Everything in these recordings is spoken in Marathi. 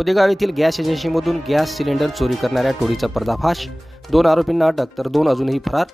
बोदेगाव येथील गॅस एजन्सीमधून गॅस सिलेंडर चोरी करणाऱ्या टोळीचा पर्दाफाश। 2 आरोपींना अटक तर 2 अजूनही फरार।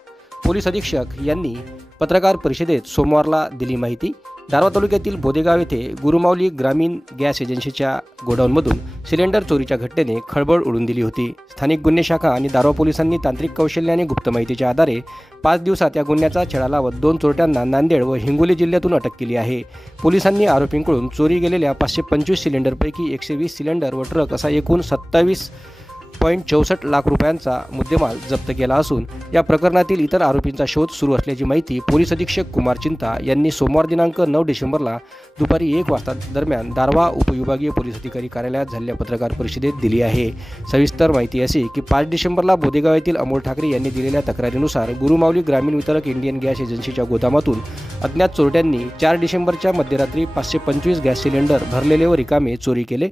पोलीस अधीक्षक यांनी पत्रकार परिषदेत सोमवारला दिली माहिती। दारवा तालुक्यातील बोदेगाव येथे गुरुमाऊली ग्रामीण गॅस एजन्सीच्या गोडाऊनमधून सिलेंडर चोरीच्या घटनेने खळबळ उडून दिली होती। स्थानिक गुन्हे शाखा आणि दारवा पोलिसांनी तांत्रिक कौशल्याने गुप्त माहितीच्या आधारे 5 दिवसात या गुन्ह्याचा छडा लावत 2 चोरट्यांना नांदेड व हिंगोली जिल्ह्यातून अटक केली आहे। पोलिसांनी आरोपींकडून चोरी गेलेल्या 525 सिलेंडरपैकी 120 सिलेंडर व ट्रक असा एकूण 27.64 लाख रुपयांचा मुद्देमाल जप्त केला असून या प्रकरणातील इतर आरोपींचा शोध सुरू असल्याची माहिती पोलीस अधीक्षक कुमार चिंता यांनी सोमवार दिनांक 9 डिसेंबरला दुपारी 1 वाजता दरम्यान दारवा उपविभागीय पोलीस अधिकारी कार्यालयात झालेल्या पत्रकार परिषदेत दिली आहे। सविस्तर माहिती अशी की 5 डिसेंबरला बोदेगाव येथील अमोल ठाकरे यांनी दिलेल्या तक्रारीनुसार गुरुमाऊली ग्रामीण वितरक इंडियन गॅस एजन्सीच्या गोदामातून अज्ञात चोरट्यांनी 4 डिसेंबरच्या मध्यरात्री 525 गॅस सिलेंडर भरलेले व रिकामे चोरी केले।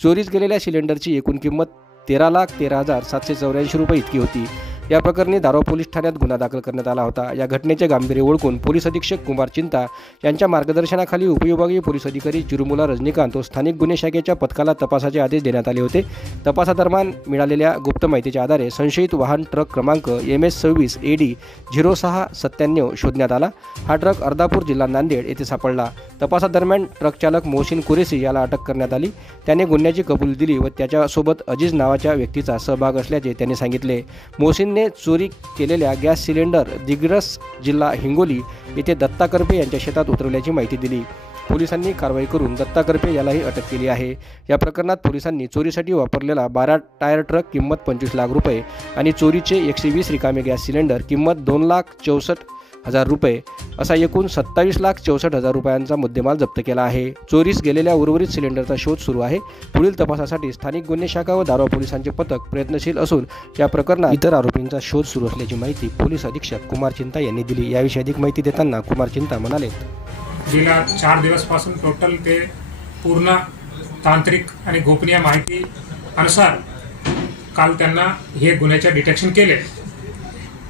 चोरीस गेलेल्या सिलेंडरची एकूण किंमत 13,13,784 रुपये इतकी होती। या प्रकरणी दारवा पोलीस ठाण्यात गुन्हा दाखल करण्यात आला होता। या घटनेचे गांभीर्य ओळखून पोलीस अधीक्षक कुमार चिंता यांच्या मार्गदर्शनाखाली उपविभागीय पोलीस अधिकारी चिरुमुला रजनीकांत व स्थानिक गुन्हे शाखेच्या पथकाला तपासाचे आदेश देण्यात आले होते। तपासादरम्यान मिळालेल्या गुप्त माहितीच्या आधारे संशयित वाहन ट्रक क्रमांक MS26 AD 0697 शोधण्यात आला। हा ट्रक अर्धापूर जिल्हा नांदेड येथे सापडला। तपासादरम्यान ट्रक चालक मोहसिन कुरेशी याला अटक करण्यात आली। त्याने गुन्ह्याची कबुली दिली व त्याच्यासोबत अजीज नावाच्या व्यक्तीचा सहभाग असल्याचे त्यांनी सांगितले। मोहसिनने चोरी केलेल्या गॅस सिलेंडर दिग्रस जिल्हा हिंगोली येथे दत्ता करपे यांच्या शेतात उतरवल्याची माहिती दिली। पोलिसांनी कारवाई करून दत्ता करपे यालाही अटक केली आहे। या प्रकरणात पोलिसांनी चोरीसाठी वापरलेला 12 टायर ट्रक किंमत 25 लाख रुपये आणि चोरीचे 120 रिकामे गॅस सिलेंडर किंमत 2,64,000 रुपये असा एकूण 27,64,000 रुपयांचा मुद्देमाल जप्त केला आहे। चोरीस गेलेल्या उर्वरित सिलेंडरचा शोध सुरू आहे। पुढील तपासासाठी स्थानिक गुन्हे शाखा व दारवा पोलिसांचे पथक प्रयत्नशील असून या प्रकरणात इतर आरोपींचा शोध सुरू असल्याची माहिती पोलीस अधीक्षक कुमार चिंता यांनी दिली। याविषयी अधिक माहिती देताना कुमार चिंता म्हणाले, गेल्या 4 दिवसापासून टोटल ते पूर्ण तांत्रिक आणि गोपनीय माहिती अनुसार काल त्यांना हे गुन्ह्याचे डिटेक्शन केले।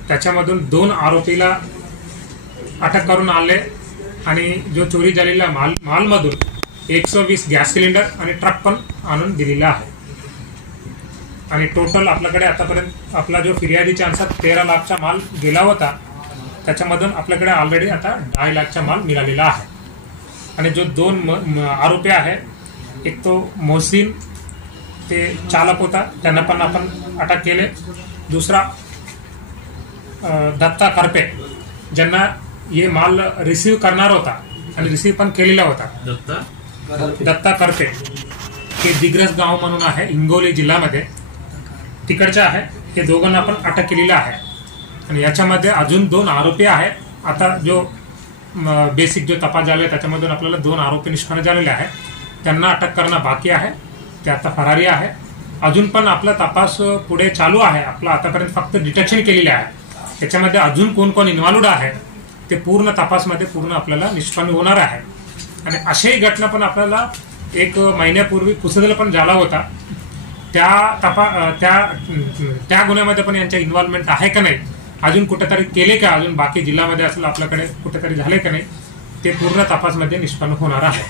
त्याच्यामधून 2 आरोपीला अटक करून आणले आणि जो चोरी झालेला मालमधून 120 गॅस सिलेंडर आणि ट्रक पण आणून दिलेला आहे। आणि टोटल आपल्याकडे आतापर्यंत आपला जो फिर्यादीच्या अनुसार 13 लाखचा माल गेला होता, त्याच्यामधून आपल्याकडे ऑलरेडी आता 2.5 लाखचा माल मिळालेला आहे। आणि जो 2 आरोपी आहे, एक तो मोहसिन ते चालक होता, त्यांना पण आपण अटक केले। दुसरा दत्ता करपे ज्यांना हे माल रिसीव करणार होता आणि रिसीव पण केलेला होता। दत्ता करपे हे दिग्रस गाव म्हणून आहे हिंगोली जिल्ह्यामध्ये, तिकडचे आहे। हे दोघांना आपण अटक केलेला आहे। आणि याच्यामध्ये अजून 2 आरोपी आहेत। आता जो बेसिक जो तपास झाला आहे त्याच्यामधून आपल्याला 2 आरोपी निष्पन्न झालेले आहे, त्यांना अटक करणं बाकी आहे। ते आता फरारी आहे। अजून पण आपला तपास पुढे चालू आहे। आपला आतापर्यंत फक्त डिटेक्शन केलेले आहे। त्याच्यामध्ये अजून कोण कोण इन्व्हॉल्वड आहे ते पूर्ण तपासमध्ये पूर्ण आपल्याला निष्पन्न होणार आहे। आणि अशाही घटना पण आपल्याला 1 महिन्यापूर्वी पुसदल पण झाला होता। त्या गुन्ह्यामध्ये पण यांच्या इन्व्हॉल्वमेंट आहे का नाही, अजून कुठेतरी केले का, अजून बाकी जिल्ह्यामध्ये असेल आपल्याकडे कुठेतरी झाले का नाही, ते पूर्ण तपासमध्ये निष्पन्न होणार आहे।